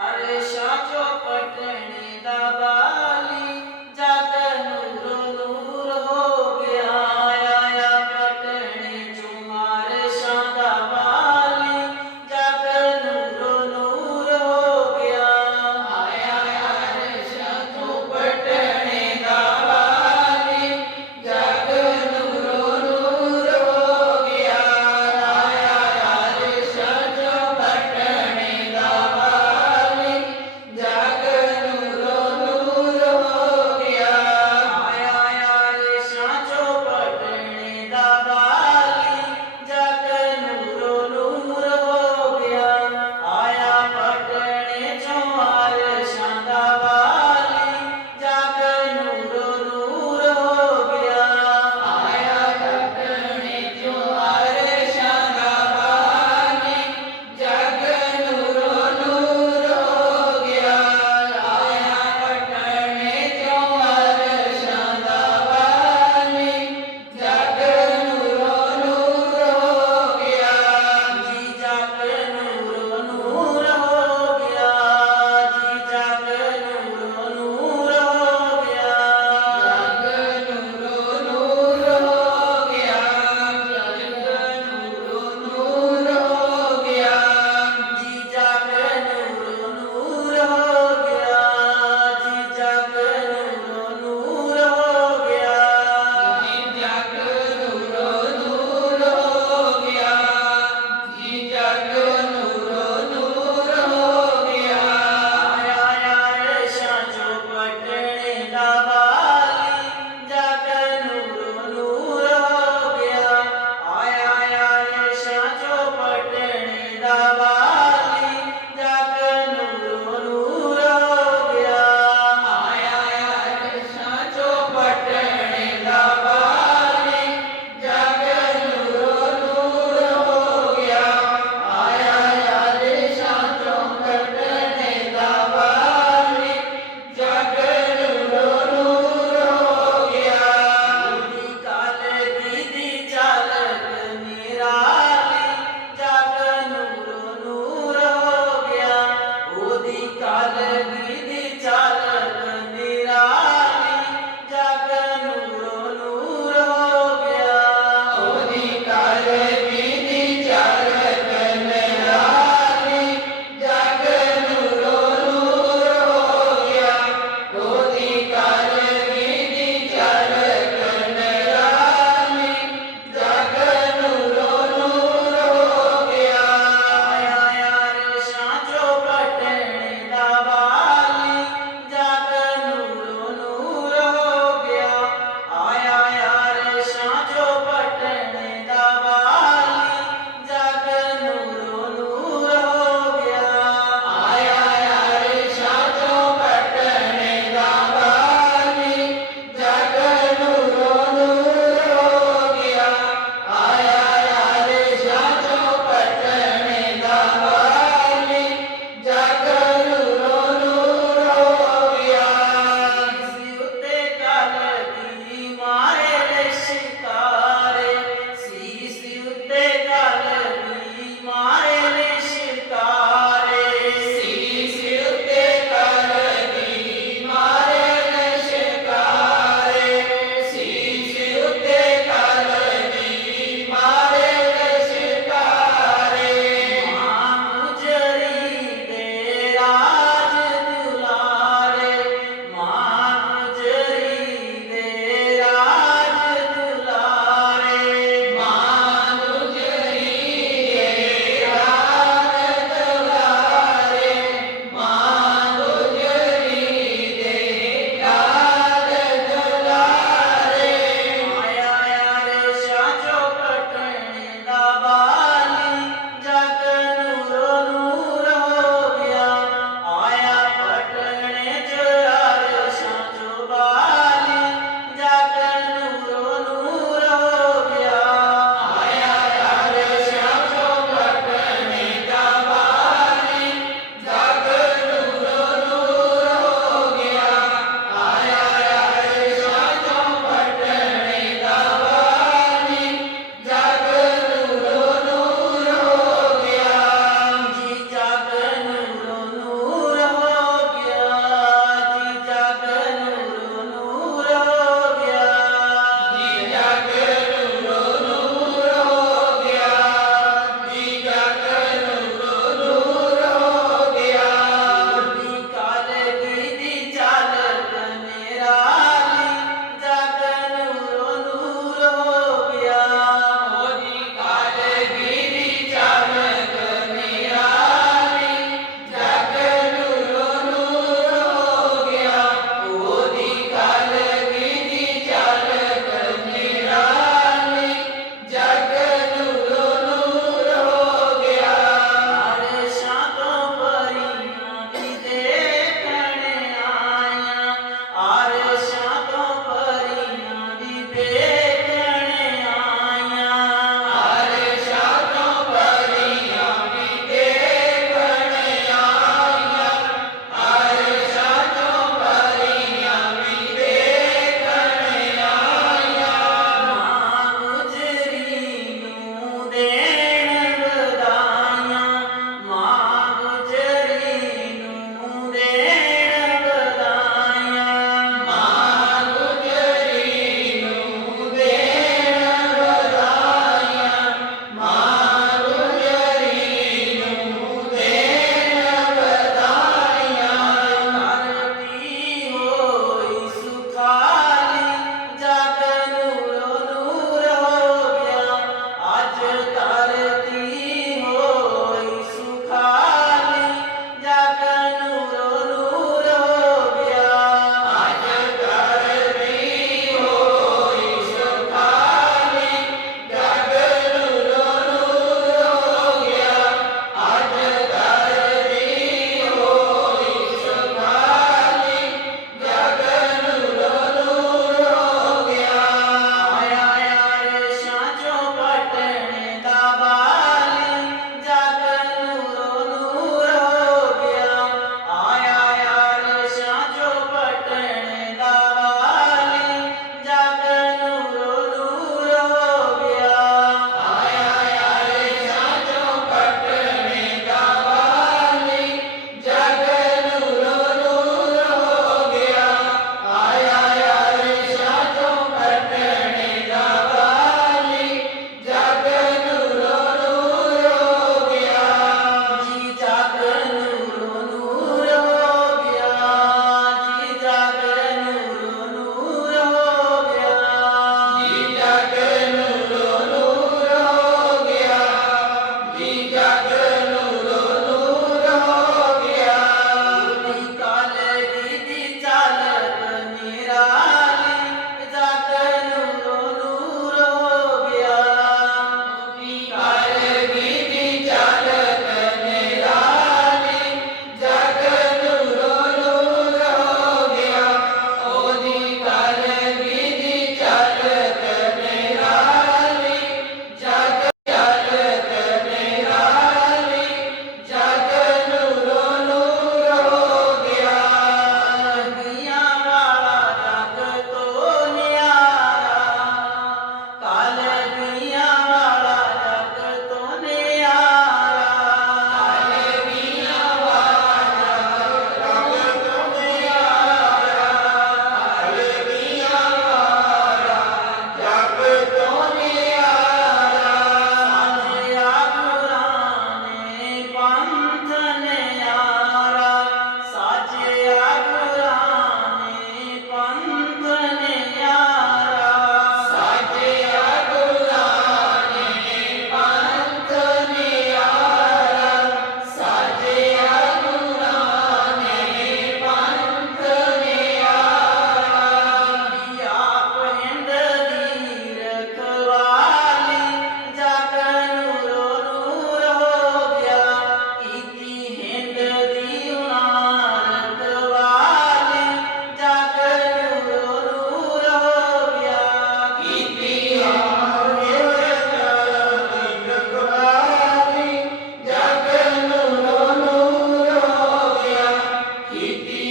Hare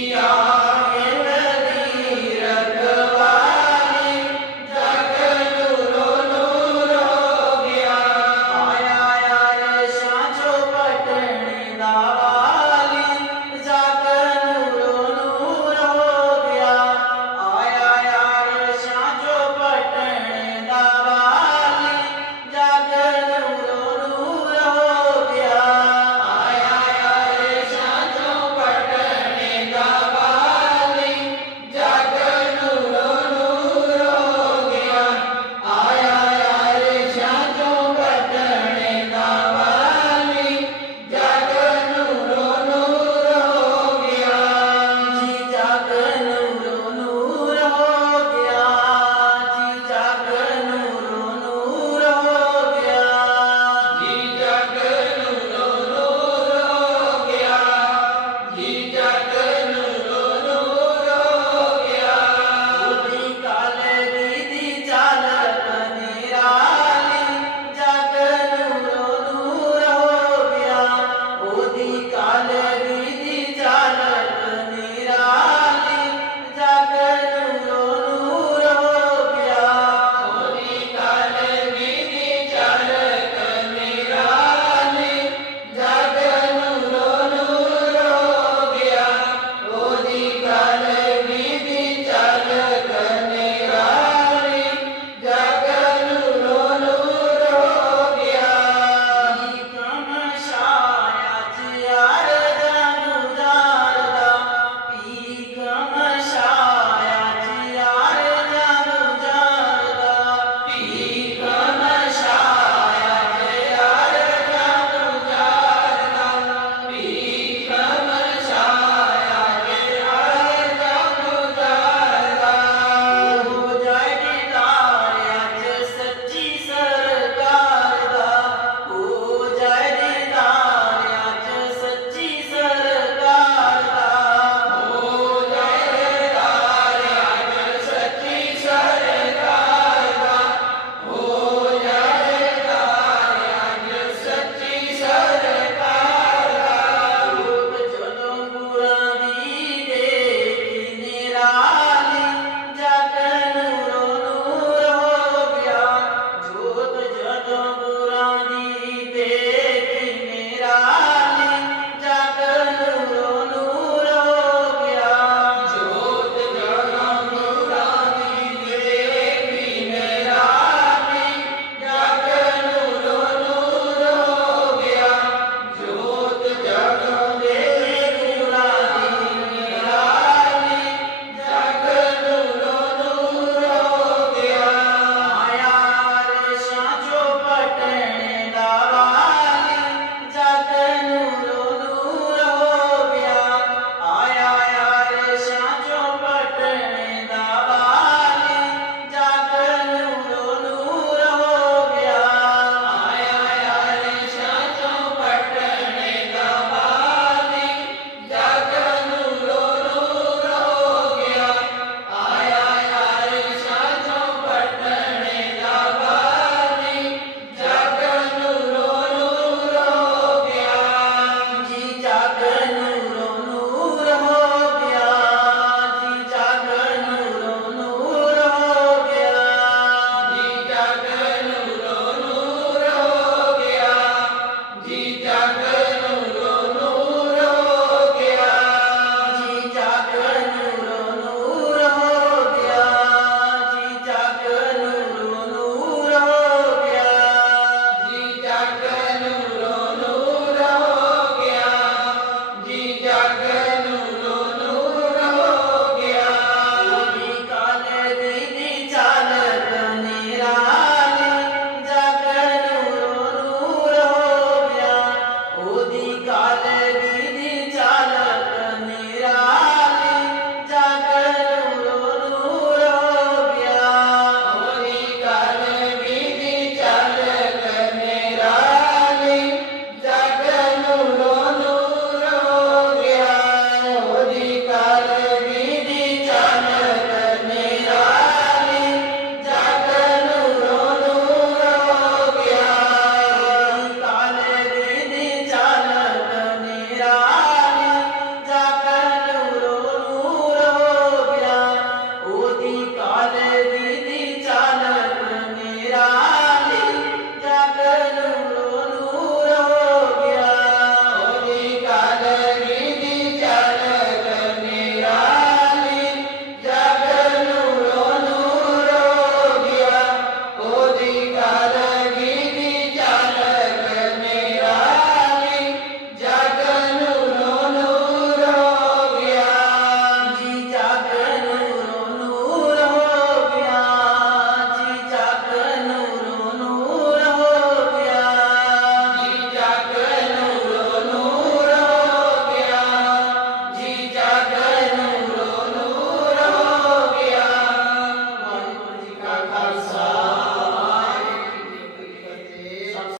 Yeah.